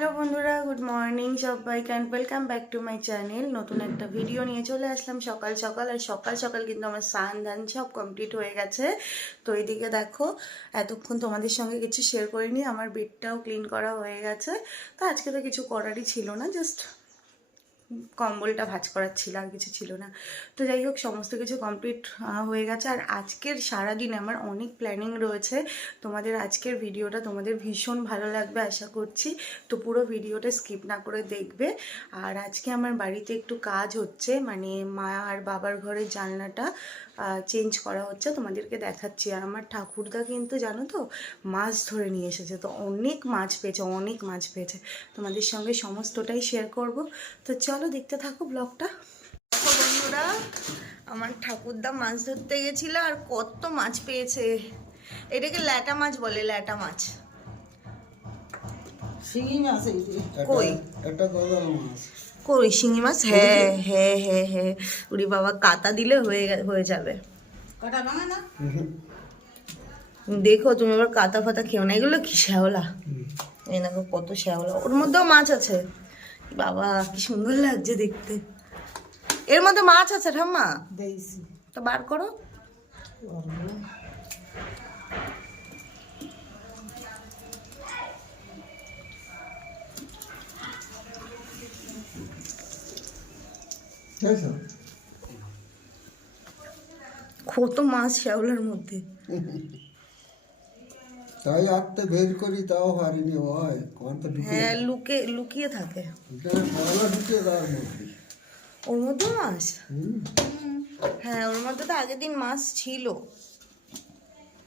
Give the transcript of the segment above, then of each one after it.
Hello বন্ধুরা, good morning সবাইকে and welcome back to my channel. নতুন একটা ভিডিও নিয়ে চলে আসলাম সকাল সকাল। আর সকাল সকাল কিন্তু আমার স্নান ধান সব কমপ্লিট হয়ে গেছে। তো এইদিকে দেখো, এতক্ষণ তোমাদের সঙ্গে কিছু শেয়ার করিনি, আমার বেডটাও ক্লিন করা হয়ে গেছে। তো আজকে তো কিছু করারই ছিল না, জাস্ট কম্বলটা ভাঁজ করার ছিল, আর কিছু ছিল না। তো যাই হোক, সমস্ত কিছু কমপ্লিট হয়ে গেছে। আর আজকের সারাদিন আমার অনেক প্ল্যানিং রয়েছে। তোমাদের আজকের ভিডিওটা তোমাদের ভীষণ ভালো লাগবে আশা করছি। তো পুরো ভিডিওটা স্কিপ না করে দেখবে। আর আজকে আমার বাড়িতে একটু কাজ হচ্ছে, মানে মা আর বাবার ঘরের জানলাটা চেঞ্জ করা হচ্ছে, তোমাদেরকে দেখাচ্ছি। আর আমার ঠাকুরদা কিন্তু জানো তো মাছ ধরে নিয়ে এসেছে, তো অনেক মাছ পেয়েছে, অনেক মাছ পেয়েছে। তোমাদের সঙ্গে সমস্তটাই শেয়ার করব। তো চলো দেখতে থাকো ব্লগটা। দেখো বন্ধুরা, আমার ঠাকুরদা মাছ ধরতে গেছিল আর কত মাছ পেয়েছে। এটাকে ল্যাটা মাছ বলে, ল্যাটা মাছ। শিঙি মাছ কই এটা গজাল মাছ। কই শিঙি মাছ? হ্যাঁ হ্যাঁ হ্যাঁ হ্যাঁ, উড়ি বাবা, কাতা দিলে হয়ে যাবে। কাটা ভাঙে না? দেখো তুমি আবার কাতা ফাতা খেও না। এগুলো কি শ্যাওলা? এই দেখো কত শ্যাওলা, ওর মধ্যেও মাছ আছে। বাবা কি সুন্দর লাগছে দেখতে। এর মধ্যে মাছ আছে ঠাম্মা? দিয়েছি। তো বার করো। কত মাছ শ্যাওলার মধ্যে। তাই আটতে বের করি, তাও পারিনি। হয় হ্যাঁ, লুকিয়ে থাকে ঢুকিয়ে দেওয়ার মধ্যে। ওর মধ্যে মাছ। হ্যাঁ, ওর মধ্যে তো আগের দিন মাছ ছিল।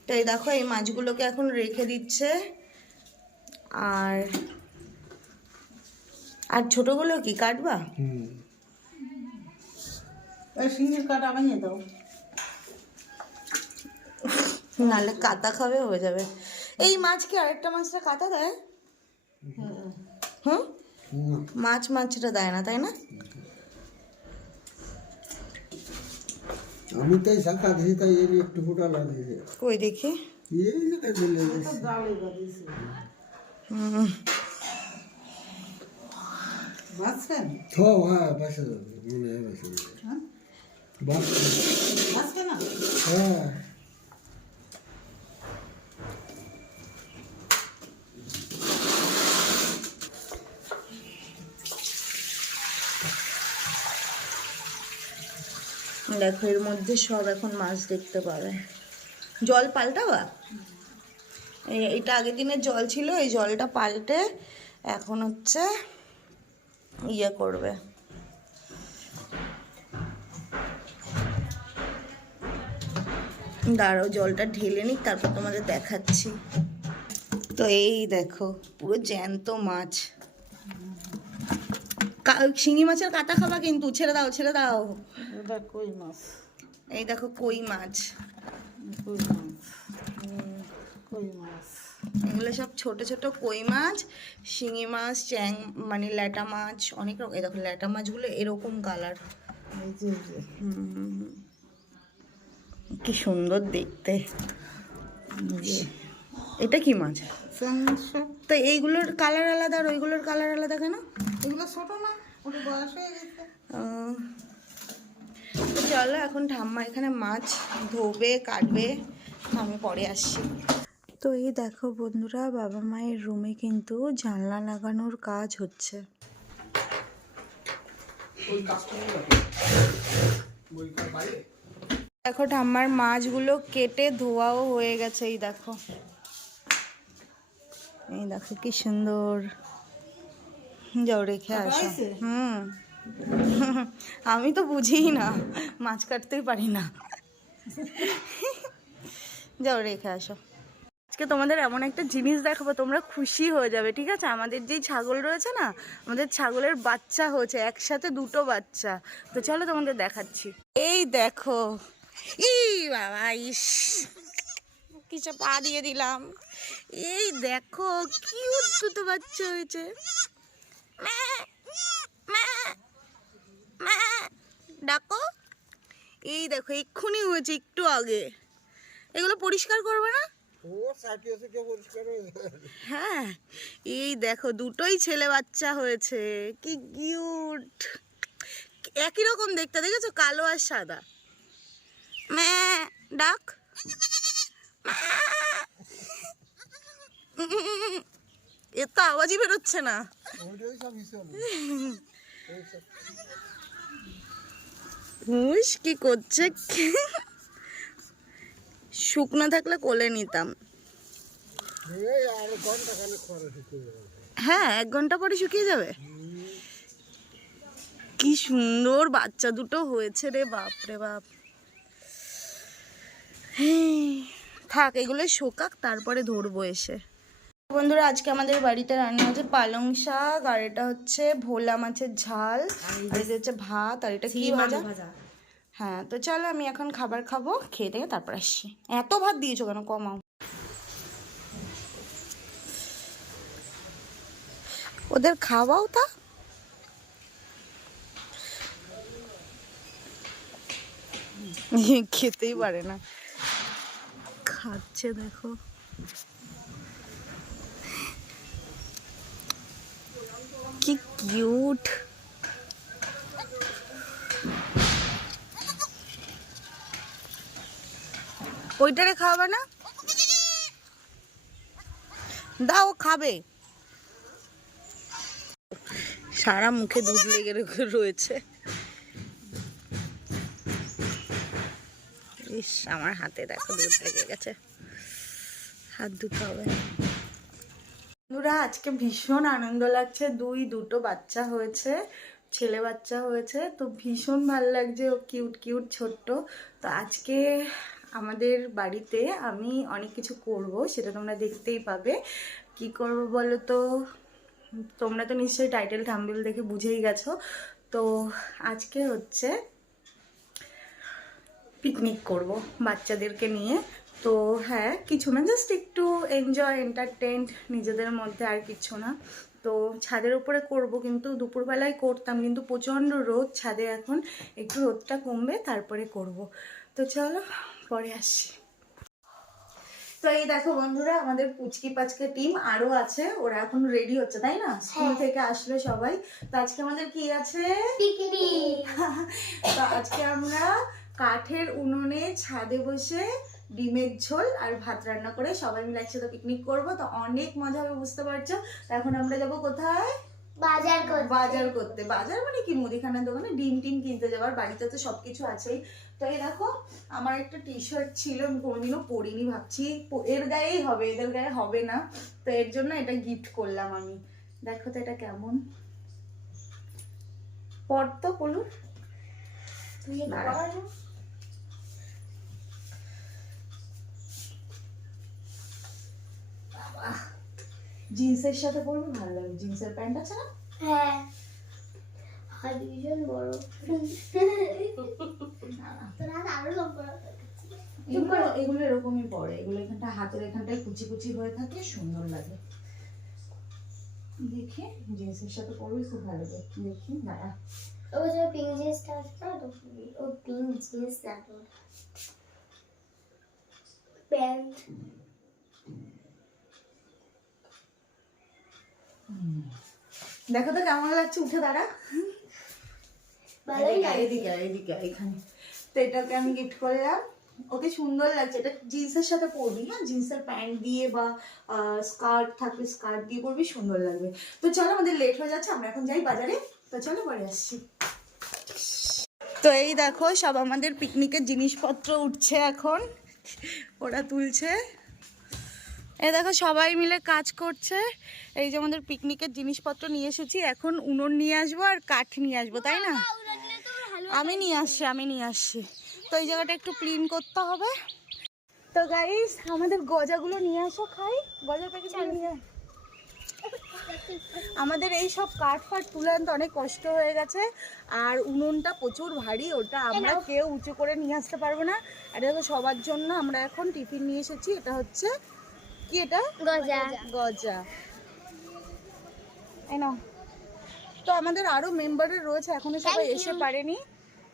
তো এই দেখো, এই মাছগুলোকে এখন রেখে দিচ্ছে। আর আর ছোটগুলো কি কাটবা? শিঙির কাটা ভাঙিয়ে দাও, নাহলে কাতা খাবে, হয়ে যাবে। এই মাছ কি আরেকটা মাছটা কাতা দেয়? হুম, মাছটা দেয় না, তাই না? আমি তাই শাখা দিয়েছি, তাই এর একটু ফুটা লাগিয়েছে। কই দেখি। এই জায়গায় দিলে হ্যাঁ, বাসা যাবে, মনে হয় বাসা যাবে। হ্যাঁ, দেখো, এর মধ্যে সব এখন মাছ দেখতে পাবে। জল পাল্টাবা? এটা আগের দিনের জল ছিল, এই জলটা পাল্টে এখন হচ্ছে ইয়ে করবে। দাঁড়াও, জলটা ঢেলে নিক, তারপর তোমাদের দেখাচ্ছি। তো এই দেখো, পুরো জ্যান্ত মাছ। শিঙি মাছের কাটা খাবা কিন্তু, ছেড়ে দাও ছেড়ে দাও। কই মাছ। এই দেখো কই মাছ। কই মাছ এগুলো সব ছোট ছোট কই মাছ, শিঙি মাছ, চ্যাং মানে ল্যাটা মাছ, অনেক রকম। এই দেখো ল্যাটা মাছগুলো এরকম কালার, কি সুন্দর দেখতে। এটা কি মাছ? তো এইগুলোর কালার আলাদা আর ওইগুলোর কালার আলাদা কেন? এগুলো ছোট না, ওটা বয়স হয়ে গেছে। তো চলো, এখন ঠাম্মা এখানে মাছ ধোবে, কাটবে, আমি পরে আসছি। তো এই দেখো বন্ধুরা, বাবা মায়ের রুমে কিন্তু জানলা লাগানোর কাজ হচ্ছে। দেখো ঠাম্মার মাছগুলো কেটে ধোয়াও হয়ে গেছে। এই দেখো, এই দেখো কি সুন্দর। যাও রেখে আসো। আমি তো বুঝিই না, মাছ কাটতেই পারি না। যাও রেখে আসো। আজকে তোমাদের এমন একটা জিনিস দেখাবো, তোমরা খুশি হয়ে যাবে, ঠিক আছে? আমাদের যেই ছাগল রয়েছে না, আমাদের ছাগলের বাচ্চা হয়েছে, একসাথে দুটো বাচ্চা। তো চলো তোমাদের দেখাচ্ছি। এই দেখো, ই বাবা, ইস কিছু পা দিয়ে দিলাম। এই দেখো কি দুটো বাচ্চা হয়েছে। ডাকো। এই দেখো, এক্ষুনি হয়েছে, একটু আগে। এগুলো পরিষ্কার করবে না? হ্যাঁ, এই দেখো দুটোই ছেলে বাচ্চা হয়েছে, কি কিউট, একই রকম দেখতে, দেখেছো, কালো আর সাদা। ম্যা, ডাক। এর তো আওয়াজই বেরোচ্ছে না। হুস কি করছে, শুকনো থাকলে কোলে নিতাম। হ্যাঁ, 1 ঘন্টা পরে শুকিয়ে যাবে। কি সুন্দর বাচ্চা দুটো হয়েছে রে, বাপ রে বাপ। থাক, এগুলো শোকাক, তারপরে ধরবো এসে। বন্ধুরা, আজকে আমাদের বাড়িতে রান্না হচ্ছে পালং শাক, আর এটা হচ্ছে ভোলা মাছের ঝাল, আর এটা হচ্ছে ভাত, আর এটা কি ভাজা। হ্যাঁ, তো চলো আমি এখন খাবার খাবো, খেয়ে দিয়ে তারপর আসছি। এত ভাত দিয়েছো কেন, কমাও। ওদের খাওয়াও তা। খেতেই পারে না, খাচ্ছে দেখো। কি কিউট। ওইটারে খাওয়াবে না, দাও খাবে। সারা মুখে দুধ লেগে রয়েছে। ইস, আমার হাতে দেখো দুধ লেগে গেছে, হাত ধুতে হবে। বন্ধুরা, আজকে ভীষণ আনন্দ লাগছে, দুটো বাচ্চা হয়েছে, ছেলে বাচ্চা হয়েছে, তো ভীষণ ভালো লাগছে, ও কিউট কিউট ছোট্ট। তো আজকে আমাদের বাড়িতে আমি অনেক কিছু করব, সেটা তোমরা দেখতেই পাবে। কি করব বলো তো, তোমরা তো নিশ্চয়ই টাইটেল থাম্বনেল দেখে বুঝেই গেছো। তো আজকে হচ্ছে পিকনিক করব বাচ্চাদেরকে নিয়ে। তো হ্যাঁ, কিছু না, জাস্ট একটু এনজয়, এন্টারটেইনড নিজেদের মধ্যে, আর কিছু না। তো ছাদের উপরে করব, কিন্তু দুপুরবেলায় করতাম, কিন্তু প্রচণ্ড রোদ ছাদে, এখন একটু রোদটা কমবে তারপরে করব। তো চলো পরে আসছি। তো এই দেখো বন্ধুরা, আমাদের পুচকি পাচকে টিম আরো আছে, ওরা এখন রেডি হচ্ছে, তাই না? স্কুল থেকে আসলো সবাই। তো আজকে আমাদের কি আছে, তো আজকে আমরা কাঠের উনুনে ছাদে বসে ডিমের ঝোল আর ভাত রান্না করে সবাই মিলে একসাথে পিকনিক করব। তো অনেক মজা হবে, বুঝতে পারছো। এখন আমরা যাব কোথায়, বাজার করতে। বাজার মানে কি, মুদিখানার দোকানে ডিম টিম কিনতে যাবার, বাড়িতে তো সবকিছু আছেই। তো এই দেখো, আমার একটা টি শার্ট ছিল, আমি কোনোদিনও পরিনি, ভাবছি এর গায়েই হবে, এদের গায়ে হবে না, তো এর জন্য এটা গিফট করলাম আমি। দেখো তো এটা কেমন, পর তো বলু। জিন্সের সাথে পরবো, ভালো লাগবে। জিন্সের প্যান্ট আছে না? হ্যাঁ, আর ভীষণ বড়। এগুলো এরকমই পরে, এগুলো এখানটা হাতের এখানটায় কুচি কুচি হয়ে থাকে, সুন্দর লাগে। দেখি জিন্সের সাথে পরবি, খুব ভালো লাগে। দেখি দাঁড়া, ও যে পিঙ্ক জিন্সটা আছে না, তো ও পিঙ্ক জিন্স না, তো প্যান্ট। দেখো তো কেমন লাগছে, উঠে দাঁড়া। ভালোই লাগে। এদিকে এদিকে এখানে। তো এটাকে আমি গিফট করলাম, ওকে সুন্দর লাগছে। এটা জিন্সের সাথে পরবি, হ্যাঁ, জিন্সের প্যান্ট দিয়ে বা স্কার্ট থাকলে স্কার্ট দিয়ে পরবি, সুন্দর লাগবে। তো চলো, আমাদের লেট হয়ে যাচ্ছে, আমরা এখন যাই বাজারে। তো চলো পরে আসছি। তো এই দেখো, সব আমাদের পিকনিকের জিনিসপত্র উঠছে এখন, ওরা তুলছে। এই দেখো সবাই মিলে কাজ করছে। এই যে আমাদের পিকনিকের জিনিসপত্র নিয়ে এসেছি, এখন উনুন নিয়ে আসবো আর কাঠ নিয়ে আসবো, তাই না? আমি নিয়ে আসছি। তো এই জায়গাটা একটু ক্লিন করতে হবে। তো গাইস, আমাদের গজাগুলো নিয়ে আসো, খাই। গজার প্যাকেট নিয়ে, আমাদের এই সব কাঠ ফাট তুলে আনতে অনেক কষ্ট হয়ে গেছে, আর উনুনটা প্রচুর ভারী, ওটা আমরা কেউ উঁচু করে নিয়ে আসতে পারবো না। আর দেখো, সবার জন্য আমরা এখন টিফিন নিয়ে এসেছি। এটা হচ্ছে কি, এটা গজা। এই নাও। তো আমাদের আরো মেম্বারের রয়েছে, এখনো সবাই এসে পারেনি।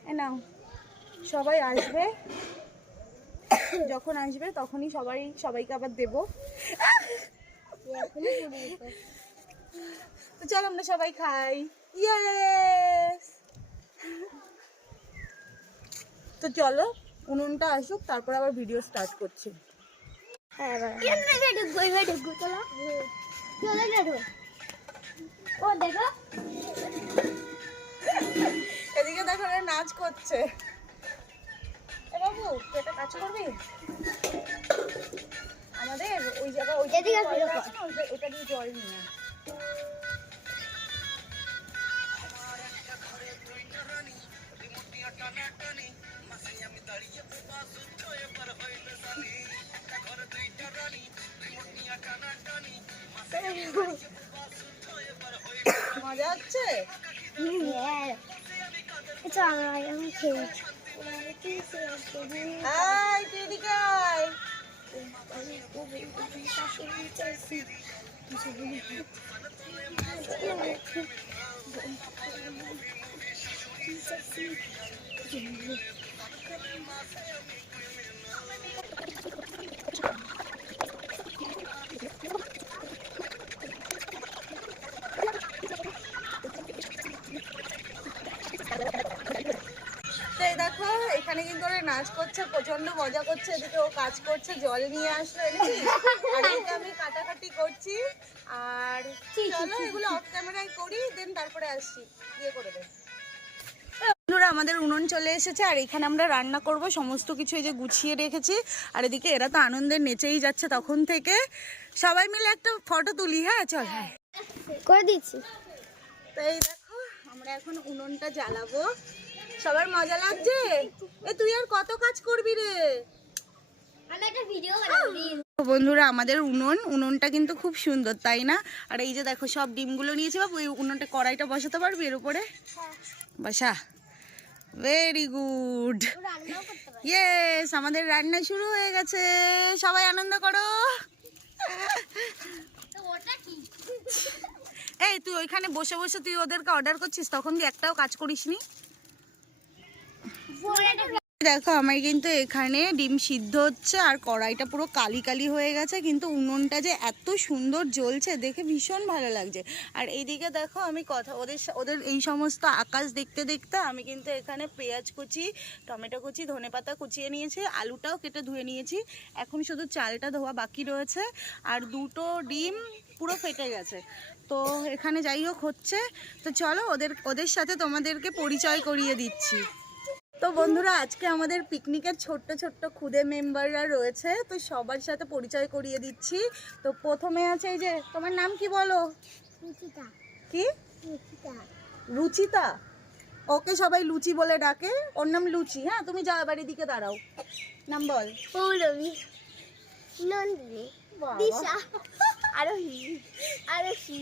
এই নাও, সবাই আসবে। যখন আসবে তখনই সবাইকে আবার দেবো। তো চলো আমরা সবাই খাই। ইয়েস। তো চলো উনুনটা আসুক, তারপর আবার ভিডিও স্টার্ট করছি। এদিকে দেখো এরা নাচ করছে। এ বাবু তুই একটা কাজ করবি, আমাদের ওই জায়গা ওই এদিকে জায়গায় ফিরে কল কর। আছে না, ওটা দিয়ে জল নিয়ে আয়। মজা হচ্ছে? আমি খেয়েছি। আয় তুই এদিকে আয়। তো এই দেখো এখানে কিন্তু ওরা নাচ করছে, প্রচন্ড মজা করছে। এদিকে ও কাজ করছে, জল নিয়ে আসলো এনেছি, আর এদিকে আমি কাটাকাটি করছি। আর চলো এগুলো অফ ক্যামেরায় করি, দেন তারপরে আসছি, দিয়ে করে দেব। বন্ধুরা আমাদের উনুন চলে এসেছে, আর এখানে আমরা রান্না করব সমস্ত কিছু এই যে গুছিয়ে রেখেছি। আর এদিকে এরা তো আনন্দে নেচেই যাচ্ছে তখন থেকে। সবাই মিলে একটা ফটো তুলি। হ্যাঁ চল। হ্যাঁ করে দিচ্ছি। তো এই দেখো আমরা এখন উনুনটা জ্বালাবো। সবার মজা লাগছে? এ তুই আর কত কাজ করবি রে? আমি একটা ভিডিও বানাবি। বন্ধুরা আমাদের উনুনটা কিন্তু খুব সুন্দর, তাই না? আর এই যে দেখো সব ডিমগুলো নিয়েছি। বাবু এই উনুনটা কড়াইটা বসাতে পারবি এর উপরে? বসা। Very good. রান্নাও করতে পারি। ইয়েস, আমাদের রান্না শুরু হয়ে গেছে। সবাই আনন্দ করো। তো ওটা কি? এই তুই ওইখানে বসে বসে তুই ওদেরকে অর্ডার করছিস, তখন তুই একটাও কাজ করিসনি। দেখো আমার কিন্তু এখানে ডিম সিদ্ধ হচ্ছে, আর কড়াইটা পুরো কালি কালি হয়ে গেছে, কিন্তু উনুনটা যে এত সুন্দর জ্বলছে দেখে ভীষণ ভালো লাগছে। আর এইদিকে দেখো আমি ওদের এই সমস্ত আকাশ দেখতে দেখতে আমি কিন্তু এখানে পেঁয়াজ কুচি, টমেটো কুচি, ধনেপাতা কুচিয়ে নিয়েছি, আলুটাও কেটে ধুয়ে নিয়েছি। এখন শুধু চালটা ধোয়া বাকি রয়েছে, আর দুটো ডিম পুরো ফেটে গেছে। তো এখানে যাই হোক হচ্ছে। তো চলো ওদের সাথে তোমাদেরকে পরিচয় করিয়ে দিচ্ছি। তো বন্ধুরা আজকে আমাদের পিকনিকের ছোট্ট ছোট্ট খুদে মেম্বাররা রয়েছে, তো সবার সাথে পরিচয় করিয়ে দিচ্ছি। তো প্রথমে আছে এই যে, তোমার নাম কি বলো? রুচিতা। কি? রুচিতা। রুচিতা। ওকে সবাই লুচি বলে ডাকে, ওর নাম লুচি। হ্যাঁ তুমি যাও বাড়ির দিকে দাঁড়াও। নাম বল। পৌলমী। নন্দিনী। বাবা। দিশা। আরোহী। আরোহী।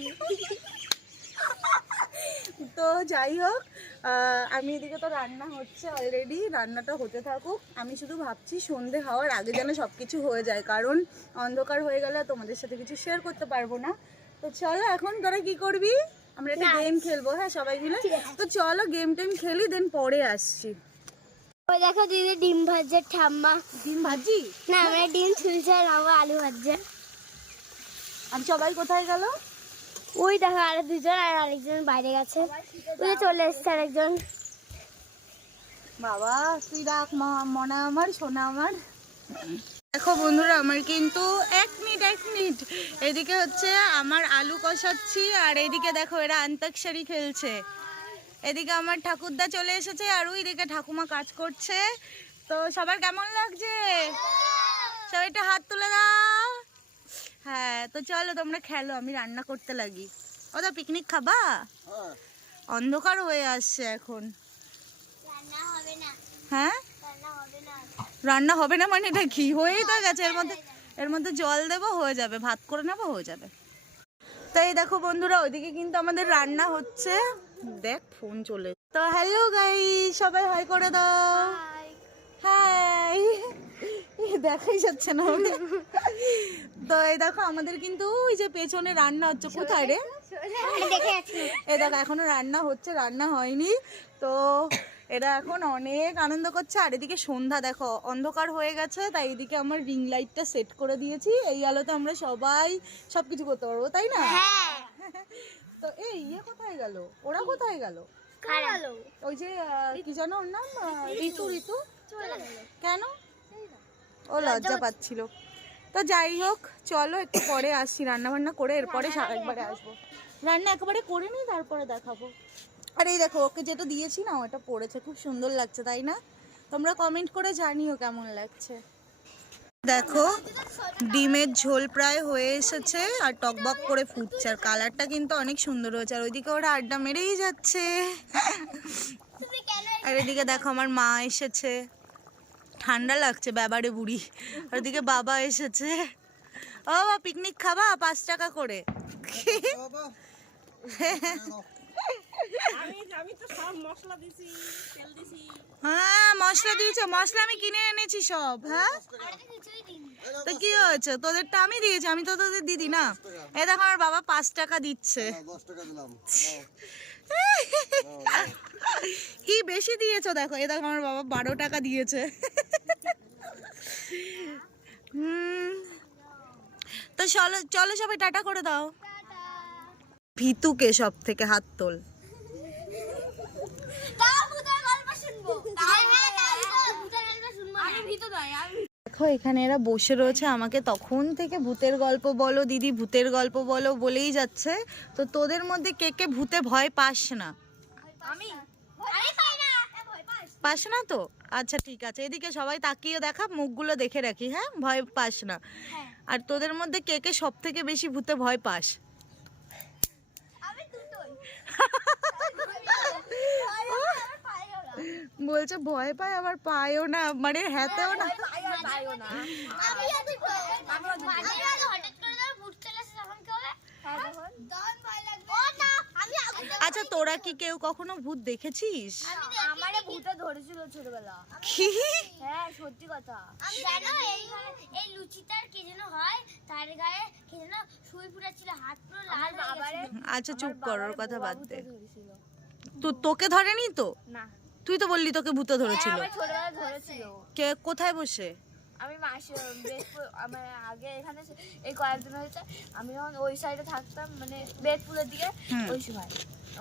তো যাই হোক আমি এদিকে তো রান্না হচ্ছে অলরেডি, রান্নাটা হতে থাকুক। আমি শুধু ভাবছি সন্ধে হওয়ার আগে যেন সব কিছু হয়ে যায়, কারণ অন্ধকার হয়ে গেলে তোমাদের সাথে কিছু শেয়ার করতে পারবো না। তো চলো এখন তোরা কি করবি? আমরা একটা গেম খেলবো, হ্যাঁ সবাই মিলে। তো চলো গেম টেম খেলি, দেন পরে আসছি। ওই দেখো দিদি ডিম ভাজছে ঠাম্মা। ডিম ভাজি? না আমরা ডিম ছুলছে আর আমার আলু ভাজছে। আর সবাই কোথায় গেল? ওই দেখো আর দুজন, আর আরেকজন বাইরে গেছে। ওই চলে এসছে আরেকজন। বাবা তুই রাখ মনা আমার, সোনা আমার। দেখো বন্ধুরা আমার কিন্তু এক মিনিট এদিকে হচ্ছে আমার আলু কষাচ্ছি, আর এদিকে দেখো এরা আন্তাক্ষরী খেলছে। এদিকে আমার ঠাকুরদা চলে এসেছে, আর ওইদিকে ঠাকুমা কাজ করছে। তো সবার কেমন লাগছে? সবাই একটা হাত তুলে দাও। হ্যাঁ তো চলো তোমরা খেলো, আমি রান্না করতে লাগি। ওদা পিকনিক খাবা? অন্ধকার হয়ে আসছে এখন। রান্না হবে না। হ্যাঁ রান্না হবে না। রান্না হবে না মানে এটা কি হয়েই তো গেছে। এর মধ্যে জল দেবো, হয়ে যাবে, ভাত করে নেবো, হয়ে যাবে। তাই দেখো বন্ধুরা ওইদিকে কিন্তু আমাদের রান্না হচ্ছে। দেখ ফোন চলে। তো হ্যালো গাইস, সবাই হাই করে দাও। হাই। দেখাই যাচ্ছে না ওকে। তো এই দেখো আমাদের কিন্তু ওই যে পেছনে রান্না হচ্ছে। কোথায় রে? দেখে আছি। এই দেখো এখনো রান্না হচ্ছে, রান্না হয়নি। তো এরা এখন অনেক আনন্দ করছে। আর এদিকে সন্ধ্যা দেখো অন্ধকার হয়ে গেছে, তাই এদিকে আমার রিং লাইটটা সেট করে দিয়েছি। এই আলোতে আমরা সবাই সবকিছু করতে পারবো, তাই না? তো এই ইয়ে কোথায় গেল, ওরা কোথায় গেল? ওই যে কি জানো ওর নাম, ঋতু। ঋতু কেন? ও লজ্জা পাচ্ছিল। তো যাই হোক, চলো একটু পরে আসছি, রান্না বান্না করে এরপরে একবারে আসবো। রান্না একেবারে করে নিই, তারপরে দেখাবো। আর এই দেখো ওকে যেটা দিয়েছি না, ওটা পড়েছে, খুব সুন্দর লাগছে, তাই না? তোমরা কমেন্ট করে জানিও কেমন লাগছে। দেখো ডিমের ঝোল প্রায় হয়ে এসেছে, আর টকবক করে ফুটছে, আর কালারটা কিন্তু অনেক সুন্দর হয়েছে। আর ওইদিকে ওরা আড্ডা মেরেই যাচ্ছে। আর এদিকে দেখো আমার মা এসেছে, ঠান্ডা লাগছে ব্যাবারে বুড়ি। আর ওদিকে বাবা এসেছে। ও বাবা, পিকনিক খাবা? 5 টাকা করে। হ্যাঁ মশলা দিয়েছে, মশলা আমি কিনে এনেছি সব। হ্যাঁ তো কি হয়েছে, তোদেরটা আমি দিয়েছি, আমি তো তোদের দিদি না। এই দেখো আমার বাবা 5 টাকা দিচ্ছে। কি বেশি দিয়েছো দেখো। এই দেখো আমার বাবা 12 টাকা দিয়েছে। তো চলো চলো সবাই টাটা করে দাও। ভিতুকে সব থেকে হাত তোল। দেখো এখানে এরা বসে রয়েছে, আমাকে তখন থেকে ভূতের গল্প বলো দিদি, ভূতের গল্প বলো বলেই যাচ্ছে। তো তোদের মধ্যে কে কে ভূতে ভয় পাস না? পাস না তো? আচ্ছা ঠিক আছে, এদিকে সবাই তাকিয়ে দেখা, মুখগুলো দেখে রাখি। হ্যাঁ, ভয় পাস না। আর তোদের মধ্যে কে কে সব থেকে বেশি ভূতে ভয় পাস? বলছে ভয় পায় আবার পায়ও না, মানে হ্যাঁতেও না। আচ্ছা তোরা কি কেউ কখনো ভূত দেখেছিস? আমারে ভূতে ধরেছিল ছোটবেলা। কি? হ্যাঁ সত্যি কথা। জানো এই লুচিটার কি যেন হয়, তার গায়ে কি যেন সুই ফুটাচ্ছিল, হাত পুরো লাল হয়ে গেছে। আচ্ছা চুপ কর, ওর কথা বাদ দে। তোকে ধরেনি তো? না। তুই তো বললি তোকে ভূতে ধরেছিল। আমার ছোটবেলা ধরেছিল। কে কোথায় বসে? আমি মাসে আমার আগে এখানে এই কয়েকদিন হয়েছে, আমি যখন ওই সাইডে থাকতাম, মানে বেদপুরের দিকে, ওই সময়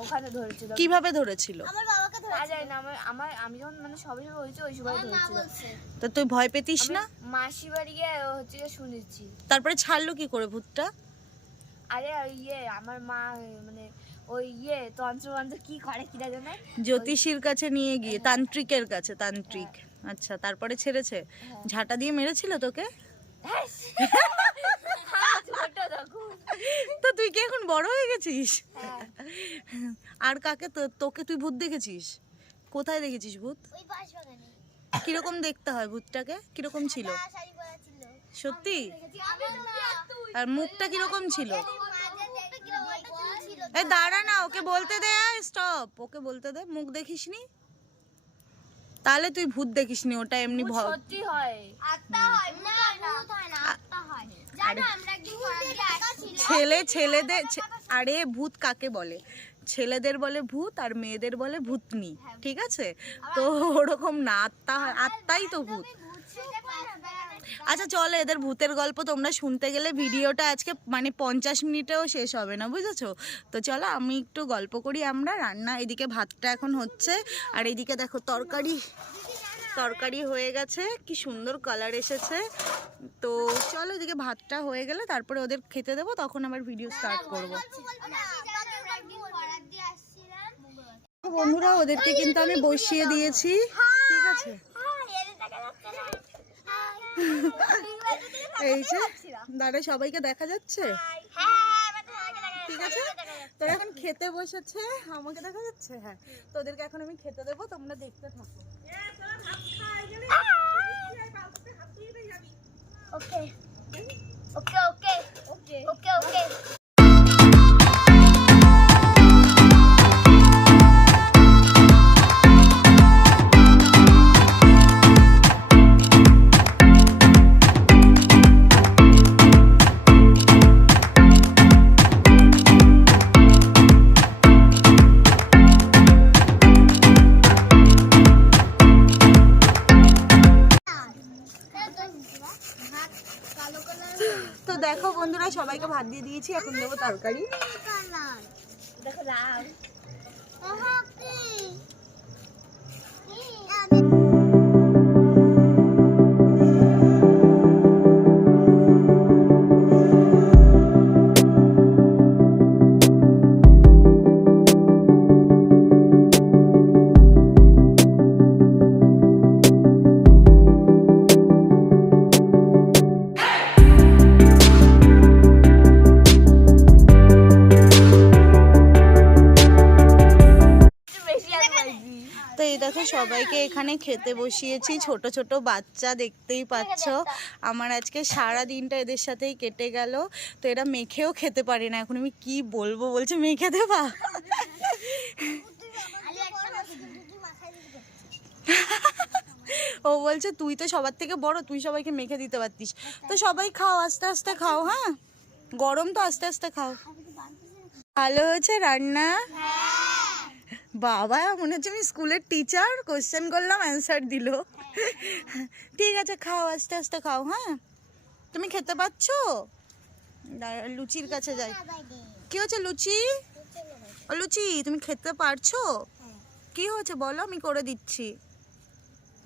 ওখানে ধরেছিল। কিভাবে ধরেছিল? আমার বাবাকে ধরেছিল। জানি না, আমি যখন মানে সবে হয়েছে ওই সময় ধরেছিল। তো তুই ভয় পেতিস না? মাসি বাড়ি গিয়ে হচ্ছে শুনেছি। তারপরে ছাড়লো কি করে ভূতটা? আরে আমার মা মানে ওই তন্ত্র কি করে কিনা জানে, জ্যোতিষীর কাছে নিয়ে গিয়ে, তান্ত্রিকের কাছে, তান্ত্রিক। আচ্ছা তারপরে ছেড়েছে? ঝাঁটা দিয়ে মেরেছিল তোকে? তো তুই কি এখন বড় হয়ে গেছিস? আর কাকে তোকে তুই ভূত দেখেছিস? কোথায় দেখেছিস ভূত? কিরকম দেখতে হয় ভূতটাকে? কিরকম ছিল? সত্যি? আর মুখটা কিরকম ছিল? এই দাঁড়া না, ওকে বলতে দে। স্টপ, ওকে বলতে দে। মুখ দেখিসনি? তাহলে তুই ভূত দেখিসনি, ওটা এমনি সত্যি হয়। আত্মা হয় না, ভূত হয় না, আত্মা হয়। জানো আমরা একদিন একা ছিলাম। ছেলেদের আরে ভূত কাকে বলে? ছেলেদের বলে ভূত, আর মেয়েদের বলে ভূতনি, ঠিক আছে? তো ওরকম না, আত্মা হয়, আত্মাই তো ভূত। আচ্ছা চলো, এদের ভূতের গল্প তোমরা শুনতে গেলে ভিডিওটা আজকে মানে 50 মিনিটেও শেষ হবে না, বুঝেছো? তো চলো আমি একটু গল্প করি। আমরা রান্না, এদিকে ভাতটা এখন হচ্ছে, আর এদিকে দেখো তরকারি হয়ে গেছে, কি সুন্দর কালার এসেছে। তো চলো এদিকে ভাতটা হয়ে গেলে তারপরে ওদের খেতে দেবো, তখন আবার ভিডিও স্টার্ট করব। বন্ধুরা ওদেরকে কিন্তু আমি বসিয়ে দিয়েছি, ঠিক আছে? এই যে দাঁড়া, সবাইকে দেখা যাচ্ছে, ঠিক আছে? তোরা এখন খেতে বসেছে, আমাকে দেখা যাচ্ছে? হ্যাঁ, তোদেরকে এখন আমি খেতে দেবো, তোমরা দেখতে থাকো। ওকে ওকে ওকে ওকে ওকে ওকে সবাইকে ভাত দিয়ে দিয়েছি, এখন দেবো তরকারি। দেখো লাল বেশি আলু ভাজি। তো এই দেখো সবাইকে এখানে খেতে বসিয়েছি, ছোট ছোট বাচ্চা দেখতেই পাচ্ছ। আমার আজকে সারা দিনটা এদের সাথেই কেটে গেল। তো এরা মেখেও খেতে পারে না, এখন আমি কি বলবো, বলছে মেখে দেবা। ও বলছে তুই তো সবার থেকে বড়, তুই সবাইকে মেখে দিতে পারতিস। তো সবাই খাও, আস্তে আস্তে খাও, হ্যাঁ গরম তো, আস্তে আস্তে খাও। ভালো হয়েছে রান্না? বাবা মনে হচ্ছে আমি স্কুলের টিচার, কোশ্চেন করলাম অ্যান্সার দিল। ঠিক আছে খাও, আস্তে আস্তে খাও। হ্যাঁ তুমি খেতে পাচ্ছো? দাঁড়া, লুচির কাছে যাই। কি হচ্ছে লুচি? ও লুচি তুমি খেতে পারছো? কি হয়েছে বলো, আমি করে দিচ্ছি।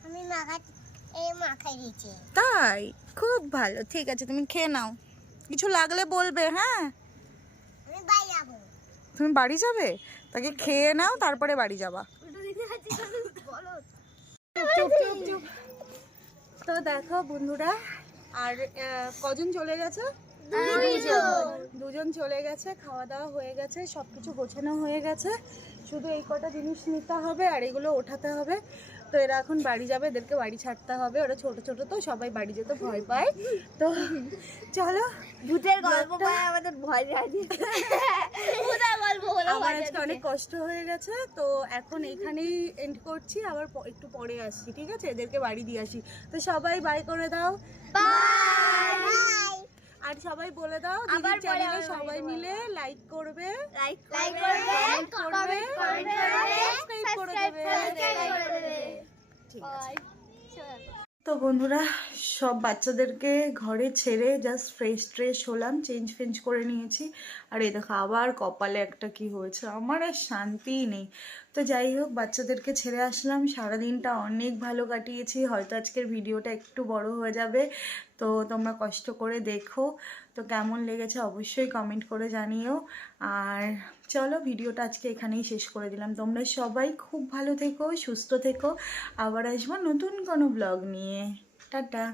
আমি মাখাই দিয়েছি। তাই খুব ভালো, ঠিক আছে তুমি খেয়ে নাও, কিছু লাগলে বলবে। হ্যাঁ আমি বাড়ি যাবো। তুমি বাড়ি যাবে? তাকে খেয়ে নাও তারপরে বাড়ি যাবা। তো দেখো বন্ধুরা, আর কজন চলে গেছে? দুজন চলে গেছে, খাওয়া দাওয়া হয়ে গেছে, সবকিছু গোছানো হয়ে গেছে, শুধু এই কটা জিনিস নিতে হবে আর এগুলো ওঠাতে হবে। তো এরা এখন বাড়ি যাবে, এদেরকে বাড়ি ছাড়তে হবে, ওরা ছোট ছোট তো সবাই বাড়ি যেতে ভয় পায়। তো চলো, ভূতের গল্প পায় আমাদের ভয় লাগে। ভূতের গল্প হলো আমার আজকে অনেক কষ্ট হয়ে গেছে, তো এখন এখানেই এন্ড করছি, আবার একটু পরে আসছি, ঠিক আছে? এদেরকে বাড়ি দিয়ে আসি। তো সবাই বাই করে দাও, বাই। আর সবাই বলে দাও আবার দিদির পরে চ্যানেলে আবার সবাই বলবো। মিলে লাইক করবে, লাইক করবে, কমেন্ট করবে, সাবস্ক্রাইব করে দেবে। ঠিক আছে। তো বন্ধুরা, সব বাচ্চাদেরকে ঘরে ছেড়ে জাস্ট ফ্রেশ হলাম, চেঞ্জ ফেঞ্জ করে নিয়েছি। আর এই দেখো আবার কপালে একটা কি হয়েছে, আমার আর শান্তিই নেই। তো যাই হোক, বাচ্চাদেরকে ছেড়ে আসলাম, সারাদিনটা অনেক ভালো কাটিয়েছি। হয়তো আজকের ভিডিওটা একটু বড় হয়ে যাবে, তো তোমরা কষ্ট করে দেখো। তো কেমন লেগেছে অবশ্যই কমেন্ট করে জানিও। আর চলো, ভিডিওটা আজকে এখানেই শেষ করে দিলাম। তোমরা সবাই খুব ভালো থেকো, সুস্থ থেকো। আবার আসবো নতুন কোনো ব্লগ নিয়ে। টাটা।